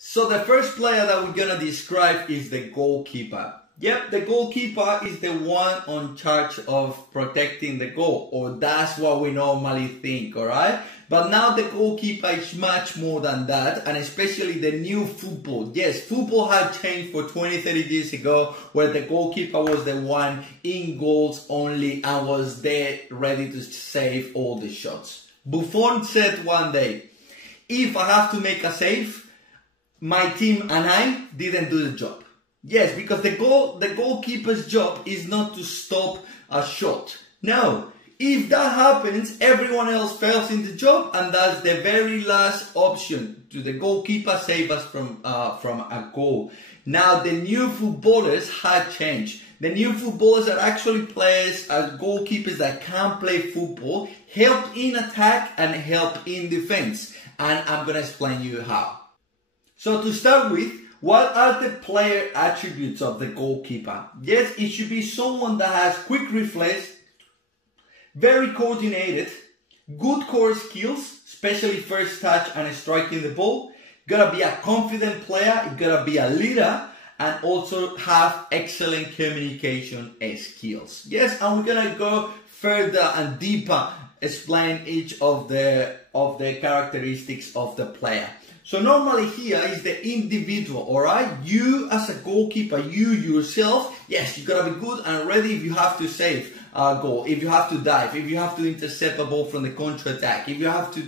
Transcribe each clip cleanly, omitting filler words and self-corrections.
So the first player that we're gonna describe is the goalkeeper. Yep, the goalkeeper is the one on charge of protecting the goal, or that's what we normally think, alright? But now the goalkeeper is much more than that, and especially the new football. Yes, football had changed for 20-30 years ago, where the goalkeeper was the one in goals only and was there ready to save all the shots. Buffon said one day, if I have to make a save, my team and I didn't do the job. Yes, because the goalkeeper's job is not to stop a shot. No, if that happens, everyone else fails in the job, and that's the very last option to the goalkeeper save us from a goal. Now the new footballers had changed. The new footballers are actually players as goalkeepers that can play football, help in attack and help in defense. And I'm gonna explain you how. So to start with, what are the player attributes of the goalkeeper? Yes, it should be someone that has quick reflex, very coordinated, good core skills, especially first touch and striking the ball. Gotta be a confident player, gotta be a leader, and also have excellent communication skills. Yes, and we're gonna go further and deeper, explain each of the characteristics of the player. So normally here is the individual, alright? You as a goalkeeper, you yourself, yes, you gotta be good and ready if you have to save a goal, if you have to dive, if you have to intercept a ball from the counter-attack, if you have to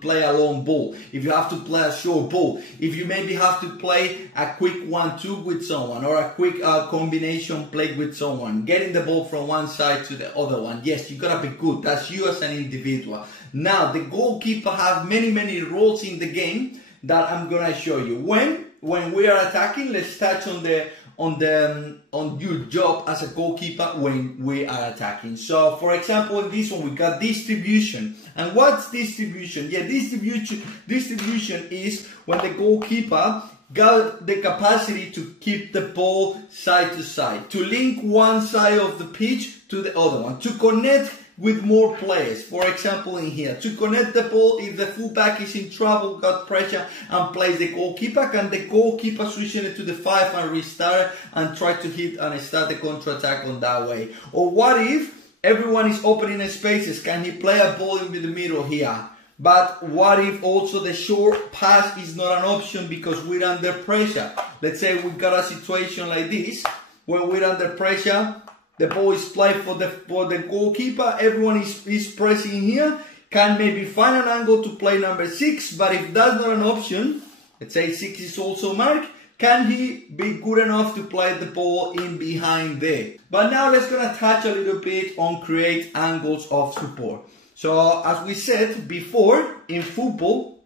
play a long ball, if you have to play a short ball, if you maybe have to play a quick 1-2 with someone, or a quick combination play with someone, getting the ball from one side to the other one. Yes, you gotta be good. That's you as an individual. Now, the goalkeeper have many roles in the game that I'm gonna show you. When we are attacking, let's touch on your job as a goalkeeper when we are attacking. So for example, in this one we got distribution. And what's distribution? Yeah, distribution is when the goalkeeper got the capacity to keep the ball side to side, to link one side of the pitch to the other one, to connect with more players. For example, in here, to connect the ball, if the fullback is in trouble, got pressure and plays the goalkeeper, can the goalkeeper switch it to the 5 and restart and try to hit and start the counter-attack on that way? Or what if everyone is opening spaces? Can he play a ball in the middle here? But what if also the short pass is not an option because we're under pressure? Let's say we got a situation like this, when we're under pressure, the ball is played for the goalkeeper, everyone is pressing here, can maybe find an angle to play number 6, but if that's not an option, let's say 6 is also marked, can he be good enough to play the ball in behind there? But now let's gonna touch a little bit on create angles of support. So as we said before, in football,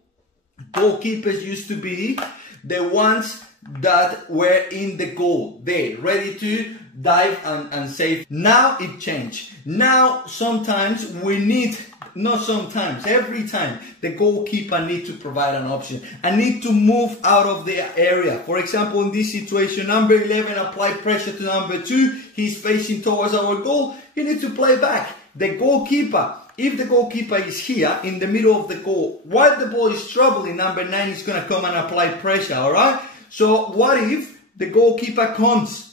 goalkeepers used to be the ones that were in the goal, there, ready to dive and save. Now it changed. Now sometimes we need, not sometimes, every time, the goalkeeper need to provide an option and need to move out of the area. For example, in this situation, number 11 apply pressure to number 2, he's facing towards our goal, he needs to play back. The goalkeeper, if the goalkeeper is here in the middle of the goal, while the ball is traveling, number 9 is going to come and apply pressure, alright? So what if the goalkeeper comes?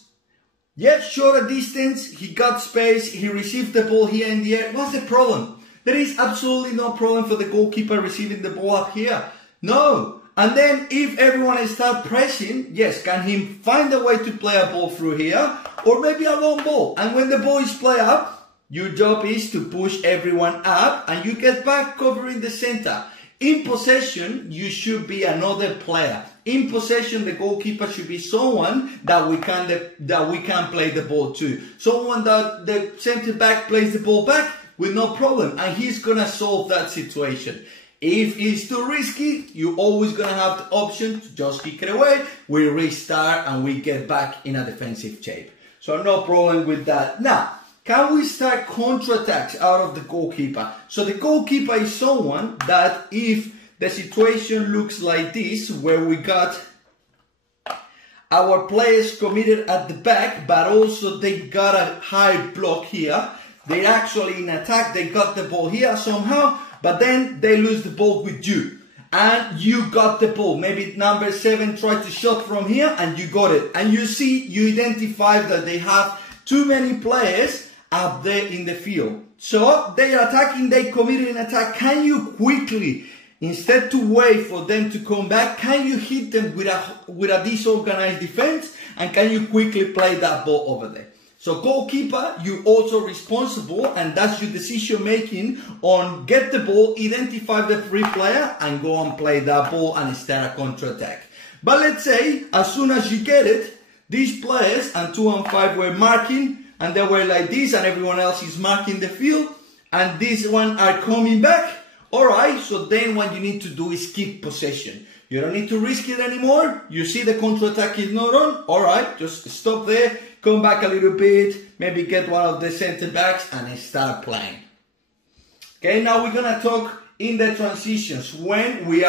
Yes, short distance, he got space, he received the ball here in the air. What's the problem? There is absolutely no problem for the goalkeeper receiving the ball up here. No. And then if everyone starts pressing, yes, can he find a way to play a ball through here? Or maybe a long ball. And when the ball is played up, your job is to push everyone up and you get back covering the center. In possession, you should be another player. In possession, the goalkeeper should be someone that we can play the ball to. Someone that the center back plays the ball back with no problem, and he's gonna solve that situation. If it's too risky, you're always gonna have the option to just kick it away. We restart and we get back in a defensive shape. So no problem with that. Now, can we start counter-attacks out of the goalkeeper? So the goalkeeper is someone that if the situation looks like this, where we got our players committed at the back, but also they got a high block here. They're actually in attack, they got the ball here somehow, but then they lose the ball with you. and you got the ball. Maybe number 7 tried to shot from here and you got it. And you see, you identify that they have too many players up there in the field. So they are attacking, they committed an attack. Can you quickly, instead to wait for them to come back, can you hit them with a disorganized defense? And can you quickly play that ball over there? So goalkeeper, you also responsible, and that's your decision making on get the ball, identify the free player, and go and play that ball and start a counter-attack. But let's say, as soon as you get it, these players and 2 and 5 were marking, and they were like this, and everyone else is marking the field, and these one are coming back. Alright, so then what you need to do is keep possession. You don't need to risk it anymore. You see the counter-attack is not on. Alright, just stop there, come back a little bit, maybe get one of the center backs and start playing. Okay, now we're gonna talk in the transitions when we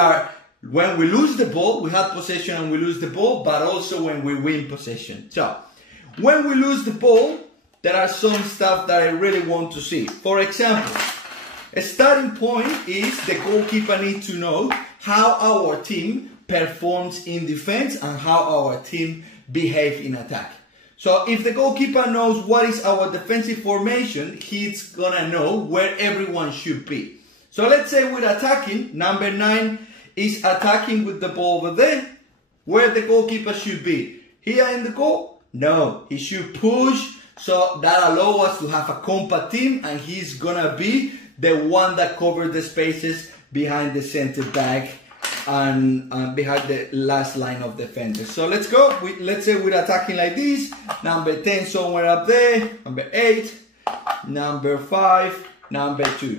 lose the ball, we have possession and we lose the ball, but also when we win possession. So, when we lose the ball, there are some stuff that I really want to see. For example, a starting point is the goalkeeper needs to know how our team performs in defense and how our team behaves in attack. So if the goalkeeper knows what is our defensive formation, he's gonna know where everyone should be. So let's say we're attacking, number 9 is attacking with the ball over there, where the goalkeeper should be. Here in the goal? No, he should push, so that allows us to have a compact team, and he's gonna be the one that covers the spaces behind the center back and behind the last line of defenders. So let's go. Let's say we're attacking like this. Number 10 somewhere up there. Number 8. Number 5. Number 2.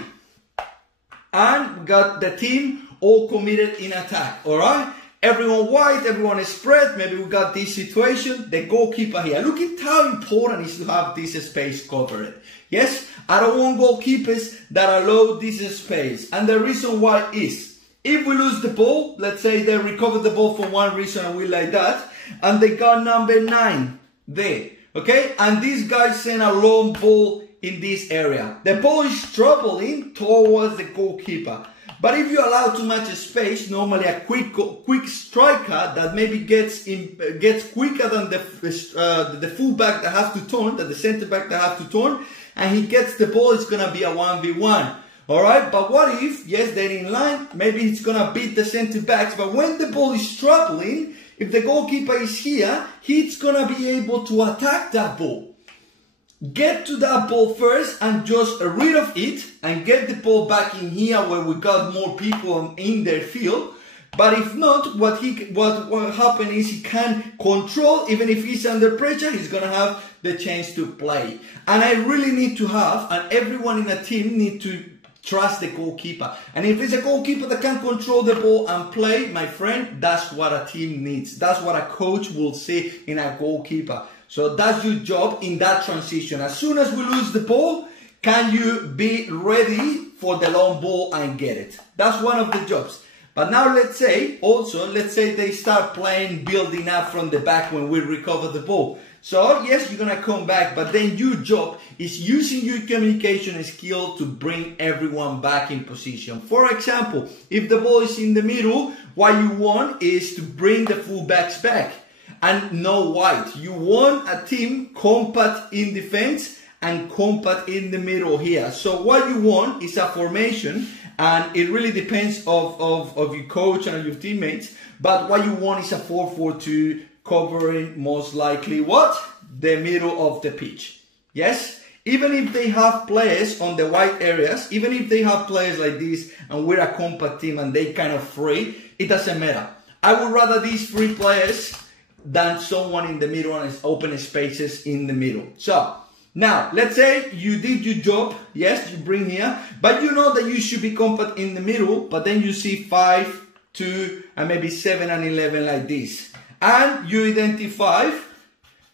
And we got the team all committed in attack. Alright? Everyone wide, everyone is spread. Maybe we got this situation. The goalkeeper here. Look at how important it is to have this space covered. Yes? I don't want goalkeepers that allow this space. And the reason why is, if we lose the ball, let's say they recovered the ball for one reason and we like that, and they got number 9 there, okay? And these guys send a long ball in this area. The ball is traveling towards the goalkeeper. But if you allow too much space, normally a quick striker that maybe gets quicker than the fullback that has to turn, the center back that has to turn, and he gets the ball, it's gonna be a 1v1. Alright, but what if, yes, they're in line, maybe it's gonna beat the center backs, but when the ball is traveling, if the goalkeeper is here, he's gonna be able to attack that ball. Get to that ball first and just rid of it and get the ball back in here where we got more people in their field. But if not, what happen is he can control, even if he's under pressure, he's gonna have the chance to play. And I really need to have, and everyone in a team need to trust the goalkeeper. And if it's a goalkeeper that can control the ball and play, my friend, that's what a team needs. That's what a coach will see in a goalkeeper. So that's your job in that transition. As soon as we lose the ball, can you be ready for the long ball and get it? That's one of the jobs. But now let's say they start playing, building up from the back when we recover the ball. So yes, you're gonna come back, but then your job is using your communication skill to bring everyone back in position. For example, if the ball is in the middle, what you want is to bring the fullbacks back and no wide. You want a team compact in defense and compact in the middle here. So what you want is a formation, and it really depends of your coach and your teammates, but what you want is a 4-4-2 covering most likely what? The middle of the pitch. Yes? Even if they have players on the wide areas, even if they have players like this and we're a compact team and they kind of free, it doesn't matter. I would rather these 3 players than someone in the middle and open spaces in the middle. So, now, let's say you did your job, yes, you bring here, but you know that you should be compact in the middle, but then you see 5, 2, and maybe 7 and 11 like this. And you identify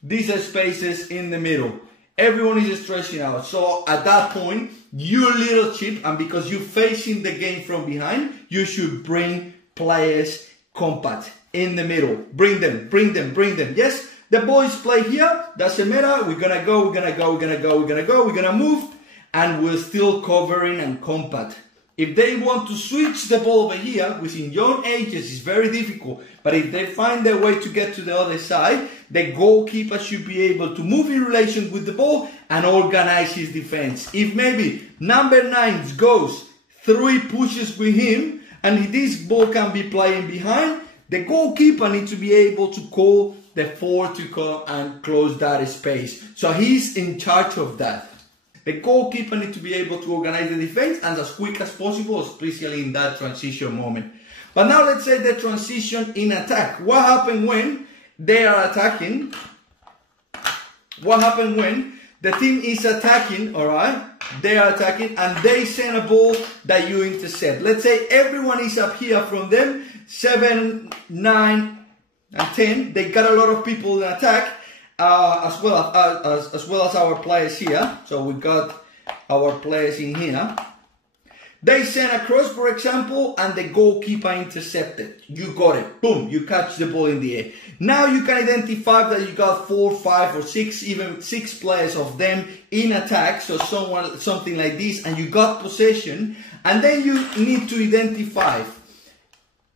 these spaces in the middle. Everyone is stretching out. So at that point, your little chip, and because you're facing the game from behind, you should bring players compact in the middle. Bring them. Yes, the boys play here, doesn't matter. We're gonna go, we're gonna move, and we're still covering and compact. if they want to switch the ball over here, which in young ages is very difficult, but if they find their way to get to the other side, the goalkeeper should be able to move in relation with the ball and organize his defense. If maybe number 9 goes 3 pushes with him and this ball can be playing behind, the goalkeeper needs to be able to call the 4 to come and close that space. So he's in charge of that. The goalkeeper needs to be able to organize the defense and as quick as possible, especially in that transition moment. But now let's say the transition in attack. What happens when they are attacking? What happens when the team is attacking, alright? They are attacking and they send a ball that you intercept. Let's say everyone is up here from them, 7, 9, and 10. They got a lot of people in attack. As well as our players here. So we got our players in here. They send a cross, for example, and the goalkeeper intercepted. You got it. Boom. You catch the ball in the air. Now you can identify that you got 4, 5, or 6, even 6 players of them in attack. So something like this, and you got possession. And then you need to identify,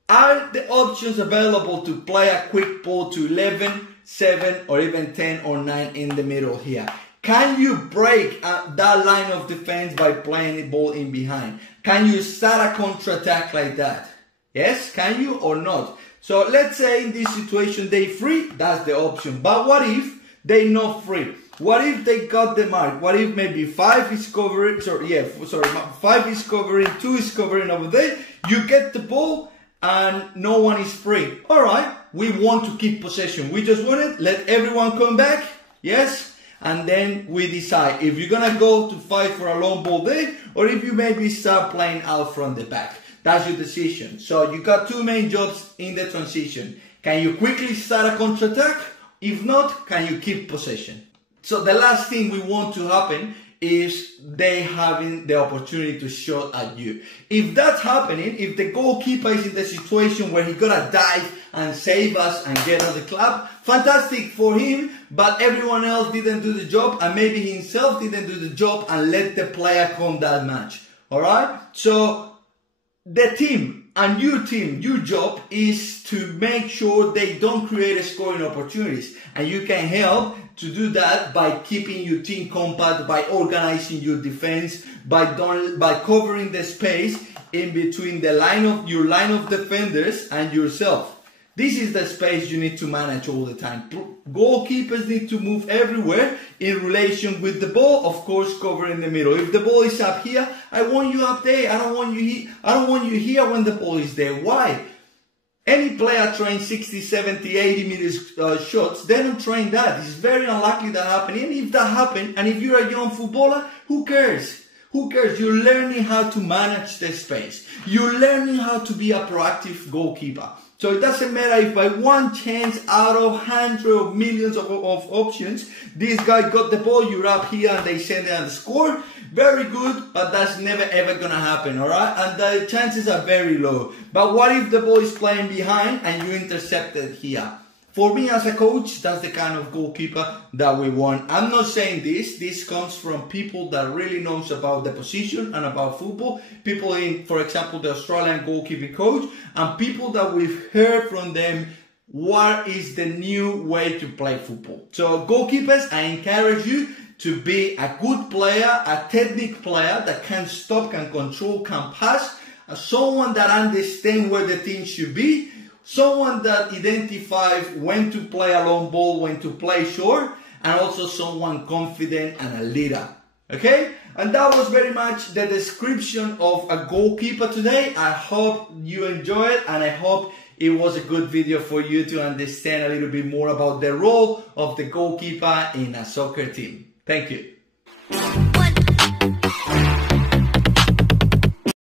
are the options available to play a quick ball to 11, 7 or even 10 or 9 in the middle here? Can you break that line of defense by playing the ball in behind? Can you start a counter-attack like that? Yes, can you or not? So let's say in this situation they free, that's the option. But what if they not free? What if they got the mark? What if maybe 5 is covering, 5 is covering, 2 is covering over there, you get the ball and no one is free. Alright, we want to keep possession. We just want it, let everyone come back, yes? And then we decide if you're gonna go to fight for a long ball there, or if you maybe start playing out from the back. That's your decision. So you got 2 main jobs in the transition. Can you quickly start a counter-attack? If not, can you keep possession? So the last thing we want to happen is they having the opportunity to shoot at you. If that's happening, if the goalkeeper is in the situation where he gotta dive and save us and get on the club, fantastic for him, but everyone else didn't do the job and maybe himself didn't do the job and let the player come that match. Alright? So the team and your team, your job is to make sure they don't create scoring opportunities, and you can help to do that by keeping your team compact, by organizing your defense, by covering the space in between the your line of defenders and yourself. This is the space you need to manage all the time. Goalkeepers need to move everywhere in relation with the ball, of course, covering the middle. If the ball is up here, I want you up there. I don't want you here when the ball is there. Why? Any player trains 60, 70, 80 meters shots. They don't train that. It's very unlikely that happens. And if that happens, and if you're a young footballer, who cares? Who cares? You're learning how to manage the space. You're learning how to be a proactive goalkeeper. So it doesn't matter if by one chance out of hundreds of millions of options, this guy got the ball, you're up here and they send it and score. Very good, but that's never ever gonna happen, alright? And the chances are very low. But what if the ball is playing behind and you intercept it here? For me as a coach, that's the kind of goalkeeper that we want. I'm not saying this. This comes from people that really knows about the position and about football. People in, for example, the Australian goalkeeping coach, and people that we've heard from them what is the new way to play football. So goalkeepers, I encourage you to be a good player, a technical player that can stop, can control, can pass, someone that understands where the team should be, someone that identifies when to play a long ball, when to play short, and also someone confident and a leader. Okay? And that was very much the description of a goalkeeper today. I hope you enjoyed it, and I hope it was a good video for you to understand a little bit more about the role of the goalkeeper in a soccer team. Thank you.